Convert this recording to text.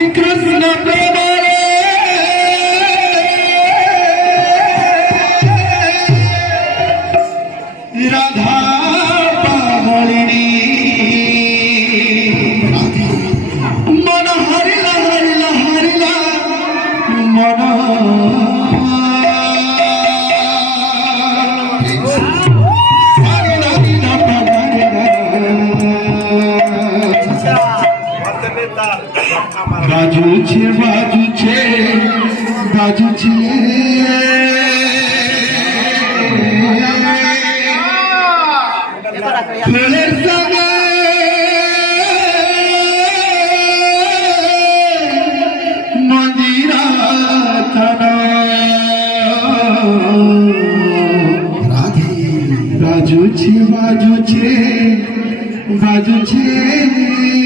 कृष्ण प्रेम राधा पावलिनी मन हरिला हरिला हरिला मन बाजू छे बाजू छे बाजू छे फूलेर संगे मंदिरा थाना राधे बाजू छे बाजू छे बाजू छे